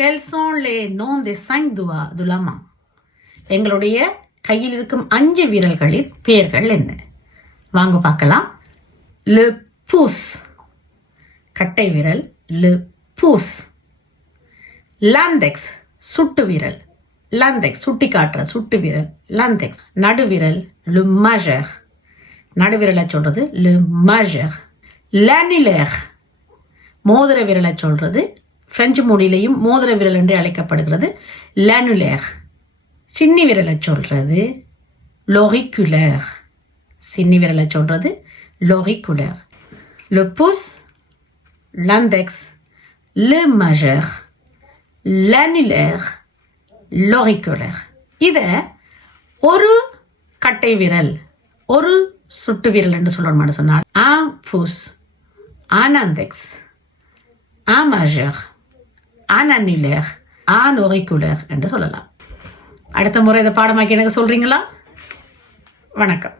Quels sont les noms des 5 doigts de la main? எங்களுடைய கையில் இருக்கும் 5 விரல்களின் பெயர்கள் என்ன? வாங்க பார்க்கலாம். Le pouce, கட்டை விரல். Le pouce. L'index, சுட்டு விரல். L'index, சுட்டி காட்டுற சுட்டு விரல். L'index. நடுவிரல். Le majeur, நடுவிரலை சொல்றது le majeur. L'annulaire, மோதிர விரலை சொல்றது பிரெஞ்சு மொழியிலையும் மோதிர விரல் என்று அழைக்கப்படுகிறது l'annulaire. சின்னி விரலை சொல்றது l'auriculaire, சின்னி விரலை சொல்றது l'auriculaire. Le pouce, l'index, le majeur, l'annulaire, l'auriculaire. இத ஒரு கட்டை விரல் ஒரு சுட்டு விரல் என்று சொல்லணும்னு சொன்னால் un pouce, un index, un majeur, un annulaire, un auriculaire என்று சொல்லலாம். அடுத்த முறை இதை பாடமாக்கி எனக்கு சொல்றீங்களா? வணக்கம்.